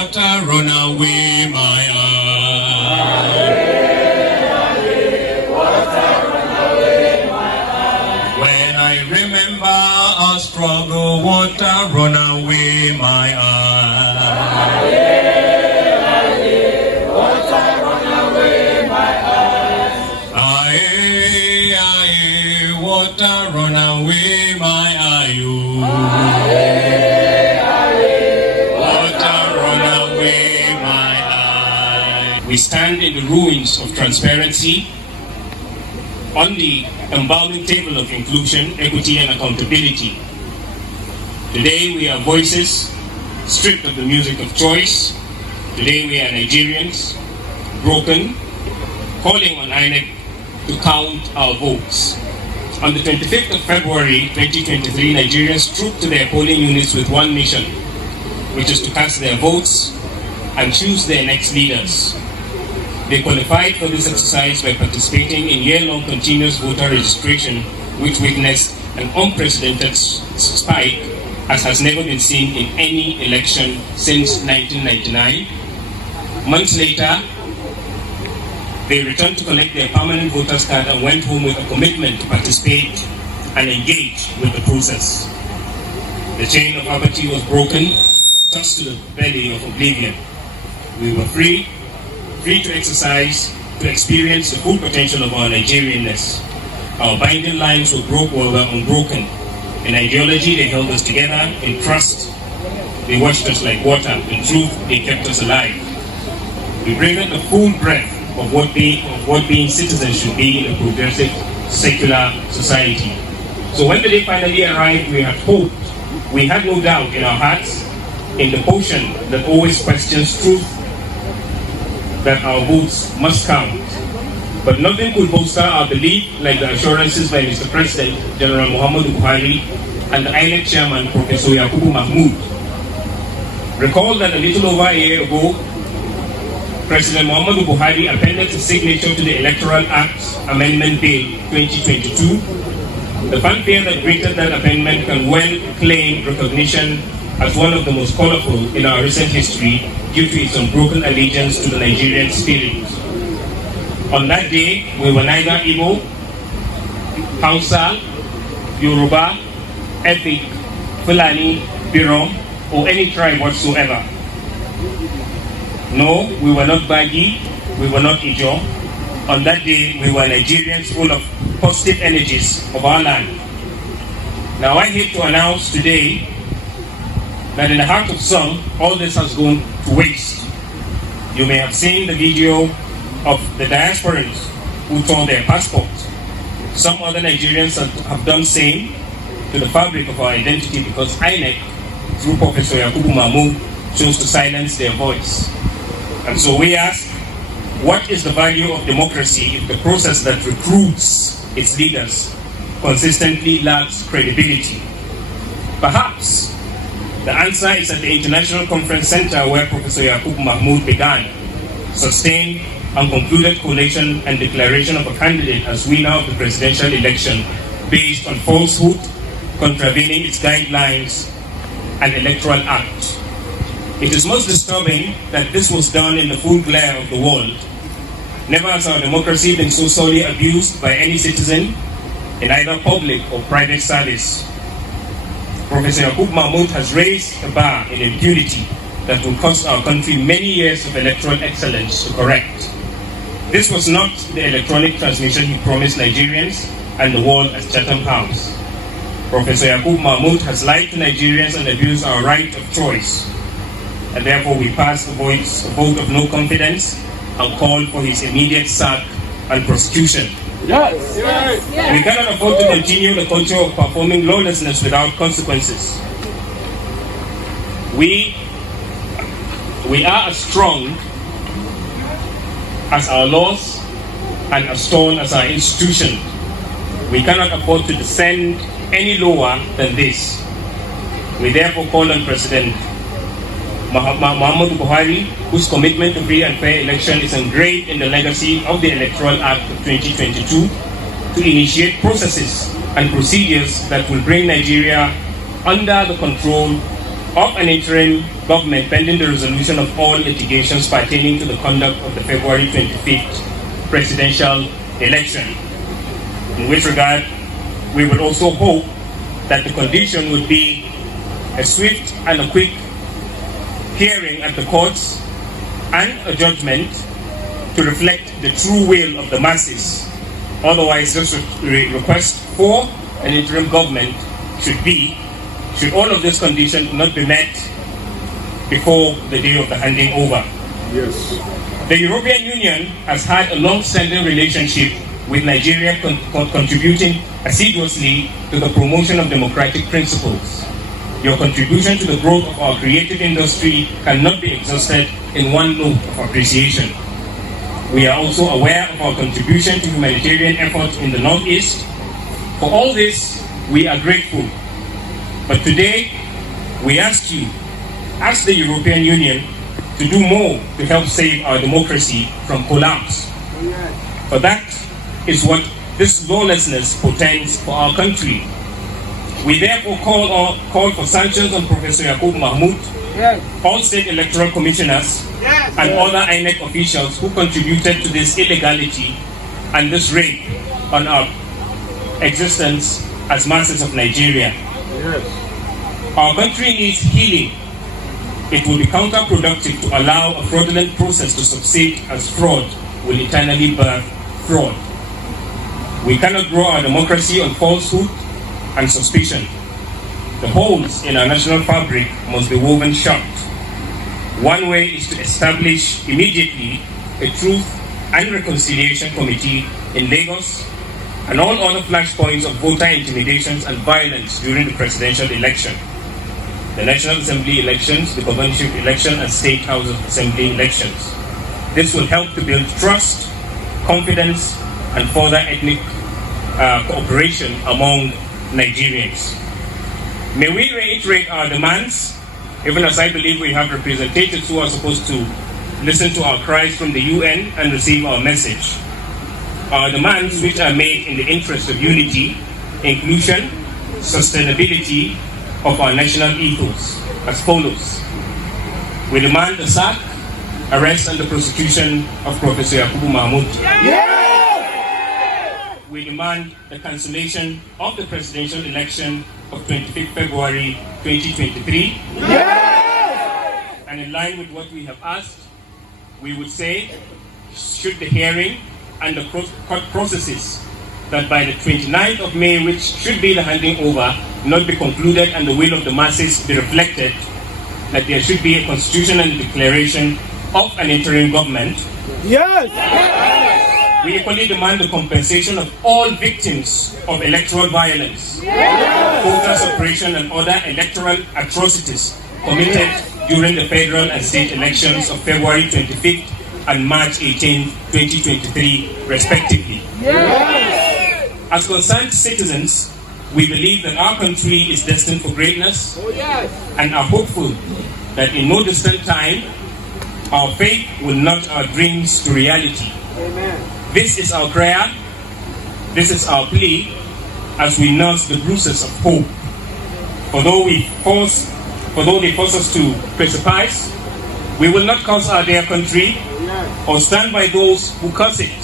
Water run away my eye. When I remember our struggle, water run away my eye. Water run away my eye. Aye, water run away my eye. We stand in the ruins of transparency, on the embalming table of inclusion, equity, and accountability. Today we are voices stripped of the music of choice. Today we are Nigerians, broken, calling on INEC to count our votes. On the 25th of February 2023, Nigerians trooped to their polling units with one mission, which is to cast their votes and choose their next leaders. They qualified for this exercise by participating in year-long continuous voter registration, which witnessed an unprecedented spike as has never been seen in any election since 1999. Months later, they returned to collect their permanent voter's card and went home with a commitment to participate and engage with the process. The chain of apathy was broken, just to the belly of oblivion. We were free to exercise, to experience the full potential of our Nigerianness. Our binding lines were unbroken. In ideology, they held us together. In trust, they washed us like water. In truth, they kept us alive. We breathed the full breath of what being citizens should be in a progressive, secular society. So when the day finally arrived, we had hope. We had no doubt in our hearts, in the potion that always questions truth, that our votes must count. But nothing could bolster our belief like the assurances by Mr. President, General Muhammadu Buhari, and the INEC Chairman, Professor Yakubu Mahmood. Recall that a little over a year ago, President Muhammadu Buhari appended his signature to the Electoral Act Amendment Bill 2022. The fanfare that greeted that amendment can well claim recognition as one of the most colorful in our recent history due to its unbroken allegiance to the Nigerian spirit. On that day, we were neither Igbo, Hausa, Yoruba, Efik, Fulani, Birom, or any tribe whatsoever. No, we were not Bagi, we were not Ijo. On that day, we were Nigerians full of positive energies of our land. Now I hate to announce today that in the heart of some, all this has gone to waste. You may have seen the video of the diasporans who tore their passports. Some other Nigerians have done same to the fabric of our identity because INEC, through Professor Yakubu Mahmood, chose to silence their voice. And so we ask, what is the value of democracy if the process that recruits its leaders consistently lacks credibility? Perhaps the answer is at the International Conference Center where Professor Yakubu Mahmood began, sustained and concluded collation and declaration of a candidate as winner of the presidential election based on falsehood, contravening its guidelines and electoral act. It is most disturbing that this was done in the full glare of the world. Never has our democracy been so sorely abused by any citizen in either public or private service. Professor Yakubu Mahmood has raised a bar in impunity that will cost our country many years of electoral excellence to correct. This was not the electronic transmission he promised Nigerians and the world at Chatham House. Professor Yakubu Mahmood has lied to Nigerians and abused our right of choice. And therefore we pass a vote of no confidence and call for his immediate sack and prosecution. Yes. Yes. Yes. We cannot afford to continue the culture of performing lawlessness without consequences. We are as strong as our laws and as stern as our institution. We cannot afford to descend any lower than this. We therefore call on President Muhammadu Buhari, whose commitment to free and fair election is engraved in the legacy of the Electoral Act of 2022, to initiate processes and procedures that will bring Nigeria under the control of an interim government pending the resolution of all litigations pertaining to the conduct of the February 25th presidential election. In which regard, we would also hope that the condition would be a swift and a quick hearing at the courts and a judgment to reflect the true will of the masses. Otherwise, this request for an interim government should all of these conditions not be met before the day of the handing over. Yes. The European Union has had a long-standing relationship with Nigeria, contributing assiduously to the promotion of democratic principles. Your contribution to the growth of our creative industry cannot be exhausted in one note of appreciation. We are also aware of our contribution to humanitarian efforts in the Northeast. For all this, we are grateful. But today, we ask the European Union to do more to help save our democracy from collapse. For that is what this lawlessness portends for our country. We therefore call for sanctions on Professor Yaqub Mahmoud, all state electoral commissioners, and other INEC officials who contributed to this illegality and this rape on our existence as masses of Nigeria. Our country needs healing. It will be counterproductive to allow a fraudulent process to succeed, as fraud will eternally birth fraud. We cannot grow our democracy on falsehood and suspicion. The holes in our national fabric must be woven shut. One way is to establish immediately a Truth and Reconciliation Committee in Lagos and all other flashpoints of voter intimidations and violence during the presidential election, the National Assembly elections, the governorship election, and State House of Assembly elections. This will help to build trust, confidence, and further ethnic cooperation among Nigerians. May we reiterate our demands, even as I believe we have representatives who are supposed to listen to our cries from the UN and receive our message. Our demands, which are made in the interest of unity, inclusion, sustainability of our national ethos, as follows. We demand the sack, arrest, and the prosecution of Professor Yaqub Mahmoud. We demand the cancellation of the presidential election of 25th February 2023. And in line with what we have asked, we would say, should the hearing and the court processes that by the 29th of May, which should be the handing over, not be concluded and the will of the masses be reflected, that there should be a constitutional declaration of an interim government. We equally demand the compensation of all victims of electoral violence, voter suppression, and other electoral atrocities committed during the federal and state elections of February 25th and March 18, 2023, respectively. As concerned citizens, we believe that our country is destined for greatness and are hopeful that in no distant time, our faith will nudge our dreams to reality. This is our prayer, this is our plea, as we nurse the bruises of hope. For though they force us to precipice, we will not curse our dear country or stand by those who curse it,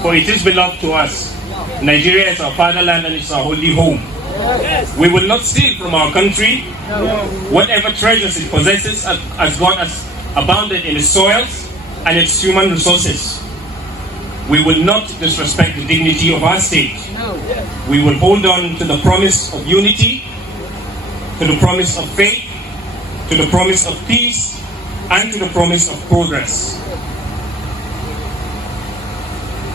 for it is beloved to us. Nigeria is our fatherland and it's our holy home. We will not steal from our country. Whatever treasures it possesses, as God has abounded in its soils and its human resources. We will not disrespect the dignity of our state. We will hold on to the promise of unity, to the promise of faith, to the promise of peace, and to the promise of progress.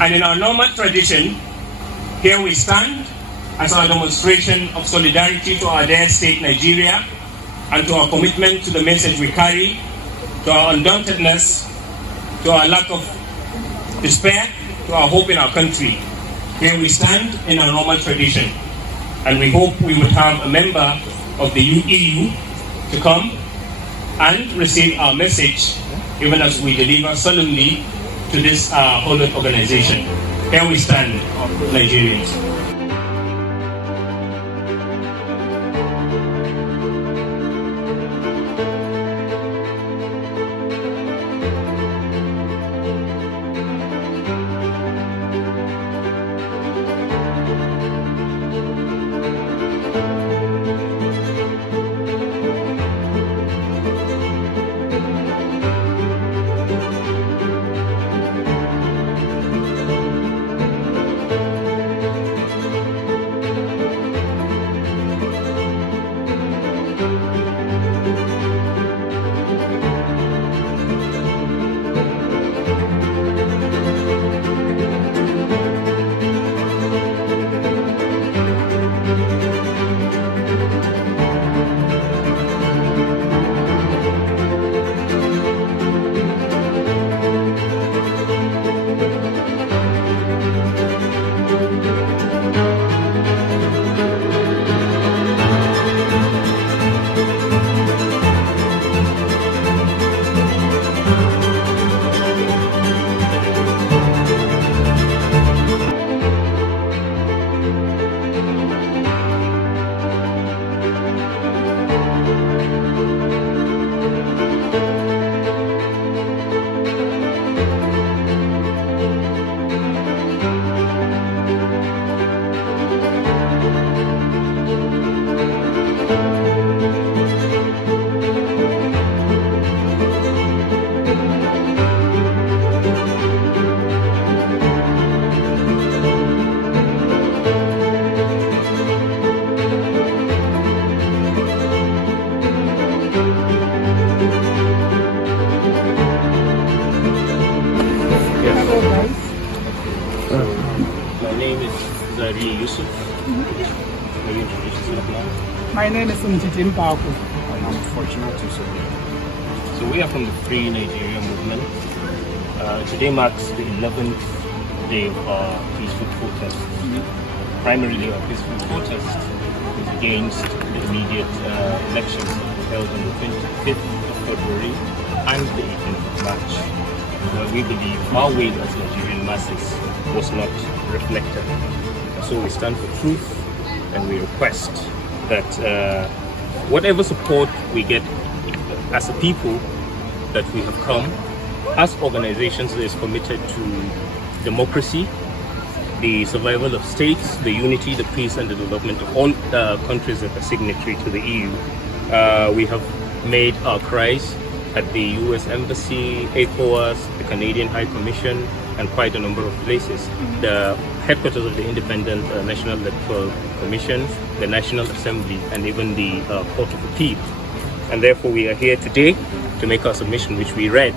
And in our normal tradition, here we stand as our demonstration of solidarity to our dear state, Nigeria, and to our commitment to the message we carry, to our undauntedness, to our lack of despair, to our hope in our country. Here we stand in our normal tradition, and we hope we would have a member of the EU to come and receive our message, even as we deliver solemnly to this honored organization. Here we stand, Nigerians. Yusuf. Will you introduce yourself now? My name is Interim. And I'm fortunate to serve. So we are from the Free Nigeria movement. Today marks the 11th day of our peaceful protest. Primarily our peaceful protest is against the immediate elections held on the 25th of February and the 18th of March, where we believe our will as Nigerian masses was not reflected. So we stand for truth and we request that whatever support we get as a people, that we have come as organizations that is committed to democracy, the survival of states, the unity, the peace and the development of all countries that are signatory to the EU. We have made our cries at the US Embassy, ECOWAS, the Canadian High Commission, and quite a number of places. The headquarters of the Independent National Electoral Commission, the National Assembly, and even the Court of Appeal. And therefore we are here today to make our submission, which we read.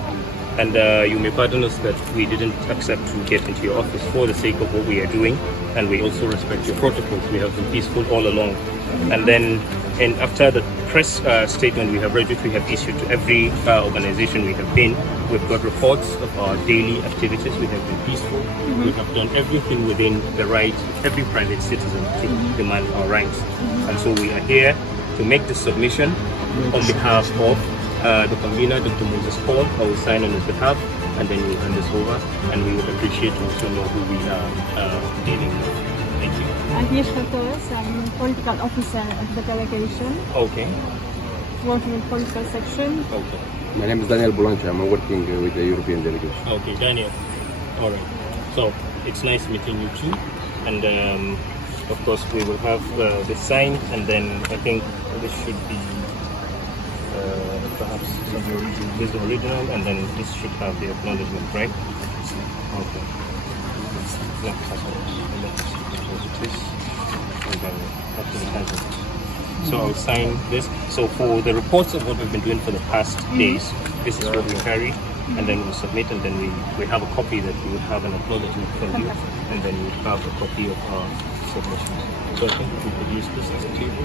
And you may pardon us that we didn't accept to get into your office for the sake of what we are doing, and we also respect your protocols. We have been peaceful all along. And then after the press statement we have read, which we have issued to every organization we have been, we've got reports of our daily activities. We have been peaceful. We have done everything within the right of every private citizen to demand our rights. And so we are here to make this submission on behalf of the convener, Dr. Moses Paul. I will sign on his behalf, and then we'll hand this over, and we would appreciate to also know who we are dealing with. Thank you. I'm Headquaters. I'm political officer of the delegation. Okay. Working in political section. Okay. My name is Daniel Bolancha. I'm working with the European delegation. Okay, Daniel. All right. So it's nice meeting you too, and of course we will have the sign, and then I think this should be perhaps this is the original, and then this should have the acknowledgement, right? Okay. Yeah, that's all. And then after the title. So I'll sign this. So for the reports of what we've been doing for the past days, this is what we carry, and then we'll submit, and then we have a copy that we would have an acknowledgement from you, and then we have a copy of our submission. So I think we could use this as a table.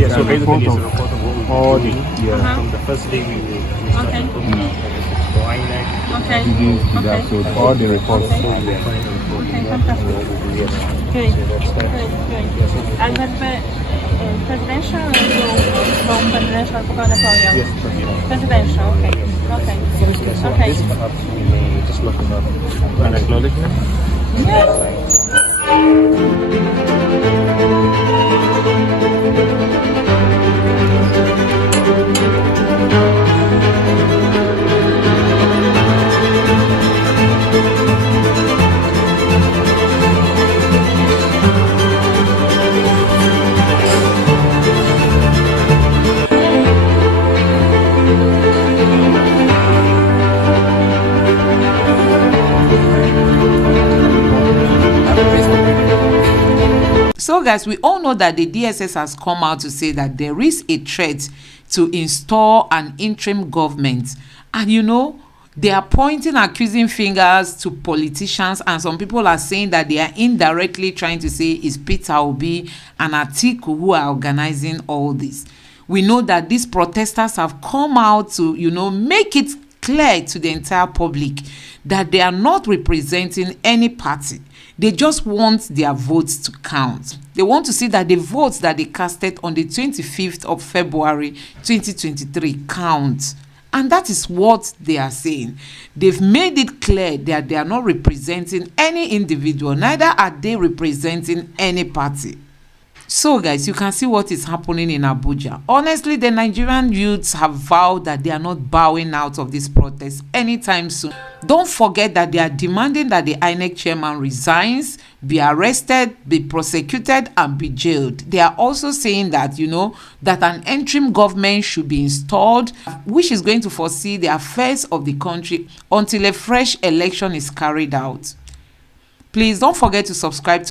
Yes, so basically it's a report of what we've been doing. From the first day we started talking about for INEC. Okay. So all the reports. Okay, fantastic. Great. And presidential from presidential gubernatorial? Yes, presidential. Okay. Okay. This perhaps we may just look at an acknowledgement. Yes. So guys, we all know that the DSS has come out to say that there is a threat to install an interim government, and you know, they are pointing accusing fingers to politicians, and some people are saying that they are indirectly trying to say it's Peter Obi and Atiku who are organizing all this. We know that these protesters have come out to, you know, make it clear to the entire public that they are not representing any party. They just want their votes to count. They want to see that the votes that they casted on the 25th of February 2023 count. And that is what they are saying. They've made it clear that they are not representing any individual, neither are they representing any party. So guys, you can see what is happening in Abuja. Honestly, the Nigerian youths have vowed that they are not bowing out of this protest anytime soon. Don't forget that they are demanding that the INEC chairman resigns, be arrested, be prosecuted, and be jailed. They are also saying that, that an interim government should be installed, which is going to foresee the affairs of the country until a fresh election is carried out. Please don't forget to subscribe to